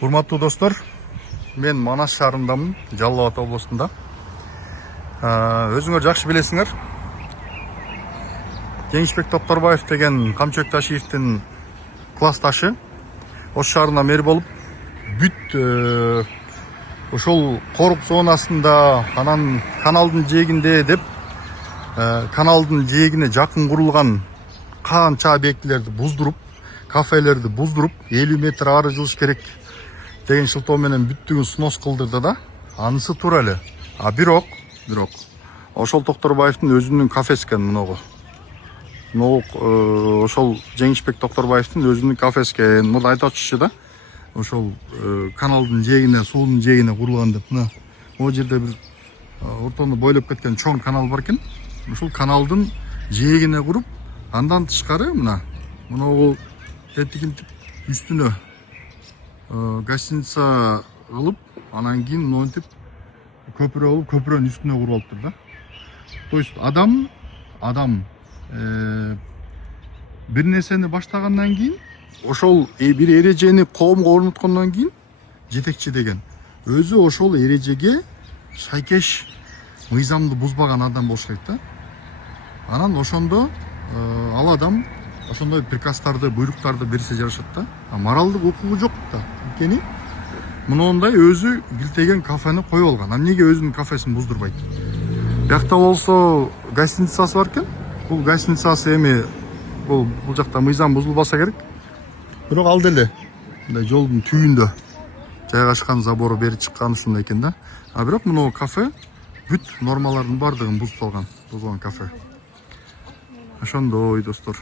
Урматтуу достор, мен Манас шаарындамын, Жалал Абад облусунда. Өзүңөр жакшы билесиңер. Жеңишбек Токторбаев деген Камчыбек Ташиевдин классташы Ош шаарына мэр болуп, бүт ошол коруп зонасында, анан каналдын жээгинде деп, каналдын жээгине жакын курулган канча объектилерди буздуруп, кафелерди буздуруп, 50 метр ары жылыш керек деген шылтоо менен бүттүгүн снос кылдырды да. Анысы туура эле. Бирок ошол Токторбаевдин өзүнүн кафеси экен мыногу. Ошол Жеңишбек Токторбаевдин өзүнүн кафеси экен. Муну айтып атышчу да. Ошол каналдын жээгине, суунун жээгине курулган деп. Мына могу жерде бир ортону бойлоп кеткен чоң канал бар экен. Ушул каналдын жээгине куруп, андан тышкары мына мыногу тетигинтип үстүнө гостиница кылып, анан кийин монтип көпүрө алып, көпүрөнүн үстүнө куруп алыптыр да. То есть адам бир нерсени баштагандан кийин, ошол бир эрежени коомго орноткондон кийин жетекчи деген өзү ошол эрежеге шайкеш мыйзамды бузбаган адам болуш керек да. Анан ошондо ал адам ошондой приказдарды, буйруктарды берсе жарашат да. Моралдык укугу жок да. Анткени мындай өзү билтеген кафени коюп алган. Эмнеге өзүнүн кафесин буздурбайт? Биякта болсо гостиницасы бар экен. Бул гостиницасы эми бул жакта мыйзам бузулбаса керек. Бирок ал деле мындай жолдун түбүндө жайгашкан, забору бери чыккан ушундай экен да. Бирок мына кафе бүт нормалардын бардыгын бузуп алган кафе. Ошондой достор.